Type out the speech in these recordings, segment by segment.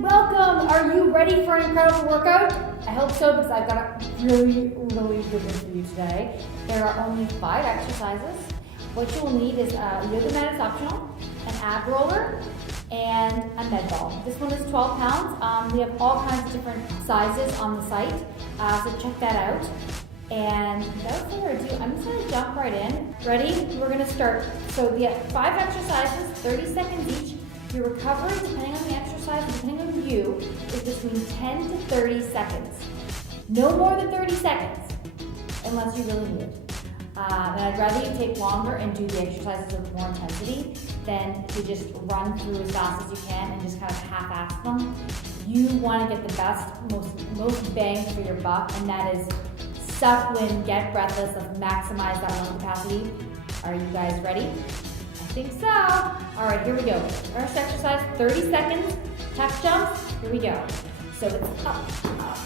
welcome. Are you ready for an incredible workout? I hope so, because I've got a really good one for you today. There are only 5 exercises. What you'll need is a yoga mat is optional, an ab roller, and a med ball. This one is 12 pounds. We have all kinds of different sizes on the site, so check that out. And without further ado, I'm just gonna jump right in. Ready? We're gonna start. So we have 5 exercises, 30 seconds each. Your recovery, depending on the exercise, depending on you, is between 10 to 30 seconds. No more than 30 seconds, unless you really need it. And I'd rather you take longer and do the exercises with more intensity than to just run through as fast as you can and just kind of half-ass them. You want to get the best, most bang for your buck, and that is suck, wind, get breathless, let's maximize that lung capacity. Are you guys ready? I think so. All right, here we go. First exercise, 30 seconds, tuck jumps. Here we go. So it's up, up.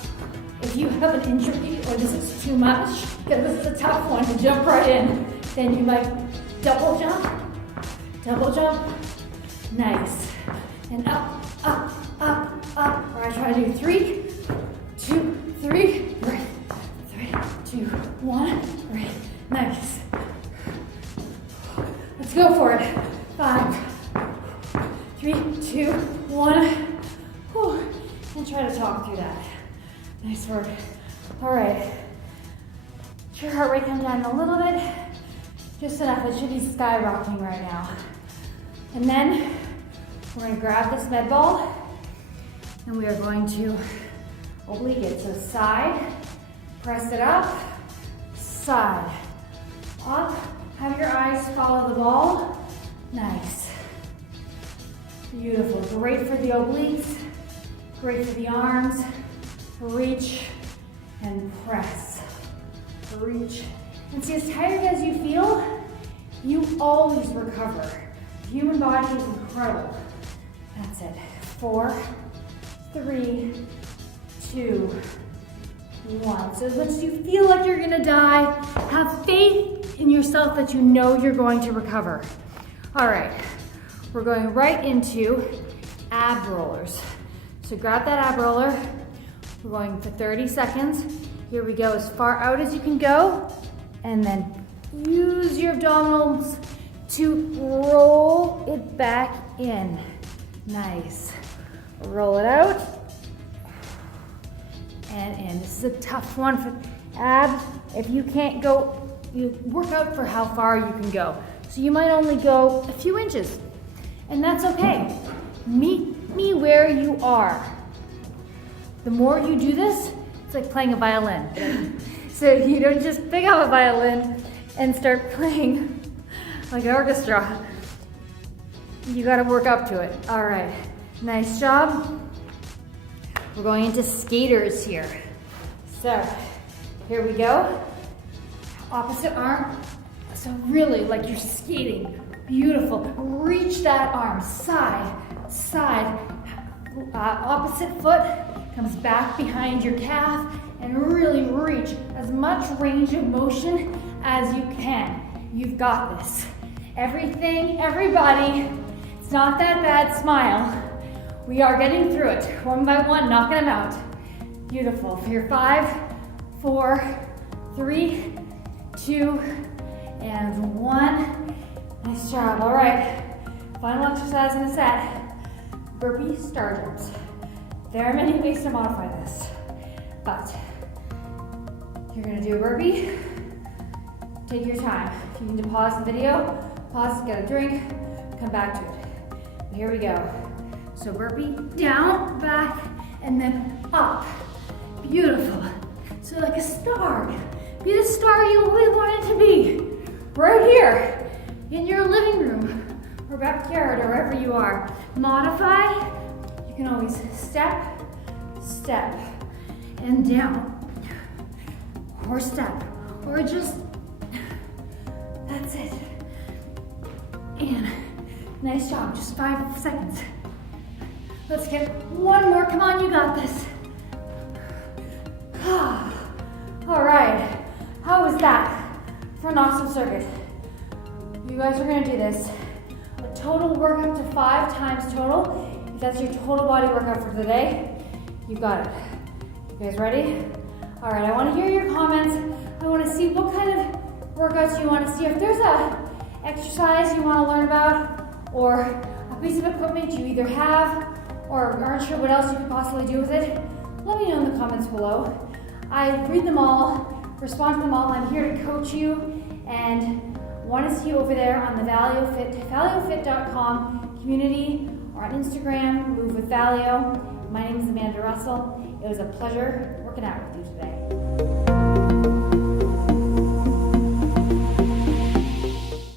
If you have an injury or this is too much, because this is a tough one to jump right in, then you might double jump, nice. And up, up, up, up. All right, try to do 3, 2, 3, breathe. 3, 2, 1, breathe. Nice. Let's go for it. 5, 3, 2, 1. Whew. And try to talk through that. Nice work. All right. Your heart rate come down a little bit. Just enough. It should be skyrocketing right now. And then we're going to grab this med ball and we are going to oblique it. So side, press it up, side, up. Have your eyes follow the ball. Nice. Beautiful. Great for the obliques. Great for the arms. Reach and press. Reach. And see, as tired as you feel, you always recover. The human body is incredible. That's it. 4, 3, 2, 1. So as much as you feel like you're gonna die, have faith in yourself that you know you're going to recover. All right, we're going right into ab rollers. So grab that ab roller. We're going for 30 seconds. Here we go, as far out as you can go, and then use your abdominals to roll it back in. Nice. Roll it out and in. This is a tough one for abs. If you can't go, you work out for how far you can go. So you might only go a few inches, and that's okay. Meet me where you are. The more you do this, it's like playing a violin. So you don't just pick up a violin and start playing like an orchestra. You gotta work up to it. All right, nice job. We're going into skaters here. So here we go. Opposite arm. So really like you're skating. Beautiful. Reach that arm, side, side. Opposite foot comes back behind your calf and really reach as much range of motion as you can. You've got this. Everything, everybody, it's not that bad, smile. We are getting through it, one by one, knocking them out. Beautiful. For your 5, 4, 3, 2, and 1. Nice job. All right, final exercise in the set. Burpee star jumps. There are many ways to modify this, but you're gonna do a burpee. Take your time. If you need to pause the video, pause, get a drink, come back to it. But here we go. So burpee, down, back, and then up. Beautiful. So like a star. Be the star you always wanted to be. Right here, in your living room, or backyard, or wherever you are. Modify. You can always step, step, and down. Or step, or just, that's it. And nice job, just 5 seconds. Let's get one more, come on, you got this. All right, how was that for an awesome circuit? You guys are gonna do this. A total work up to 5 times total. If that's your total body workout for today, you got it. You guys ready? All right, I want to hear your comments. I want to see what kind of workouts you want to see. If there's a exercise you want to learn about, or a piece of equipment you either have or aren't sure what else you could possibly do with it, let me know in the comments below. I read them all, respond to them all. I'm here to coach you and want to see you over there on the ValeoFit.com community or on Instagram, Move with Valeo. My name is Amanda Russell. It was a pleasure working out with you today.